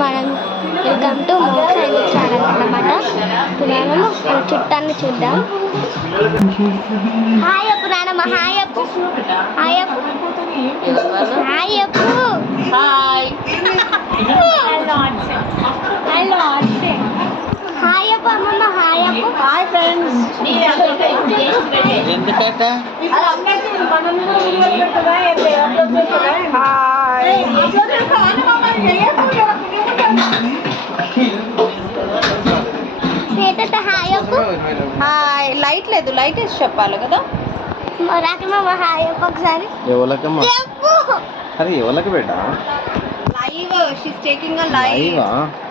మనం welcome to మోక్స్ and channel అన్నమాట. మనము మన చుట్టాన్ని చూద్దాం. హాయ్ అప్పు నానమ్మ, హాయ్ అప్పు, హాయ్ అప్పు, హాయ్ అప్పు, హాయ్ హాయ్ అప్పు, అమ్మమ్మ హాయ్ అప్పు, హాయ్ ఫ్రెండ్స్. ఎందుకట హాయ్ అప్పు, హాయ్. లైట్ లేదు, లైట్ వేసి చెప్పాలి కదా. రాకమ్మ హాయ్ అప్పు ఒకసారి ఎవలకమ్మా? చెప్పు. అరే ఎవలకి బేటా? Live, she's taking a live.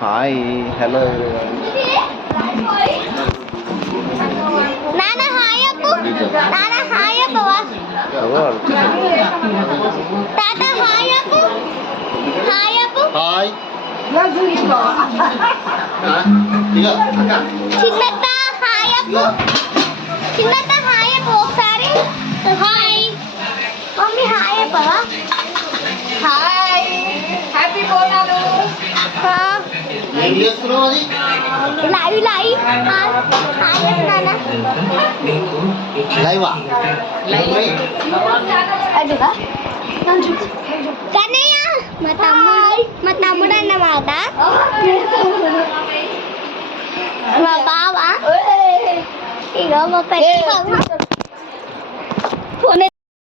Hi, hello నాన్న హాయ్ అప్పు, నాన్న హాయ్ అప్పు, తాత హాయ్ అప్పు, హాయ్ అప్పు, హాయ్ చిన్నత్త హాయ్ అప్పు, చిన్నత్త హాయ్ అప్పు ఒకసారి హాయ్. మమ్మీ హాయ్ అప్పవా? Hi, happy Bonalu. Live hi నాన్న. లైవా అదిగా కన్నయ్య మా తమ్ముడు అన్నమాట. మా బావ ఇగో మా పెద్ద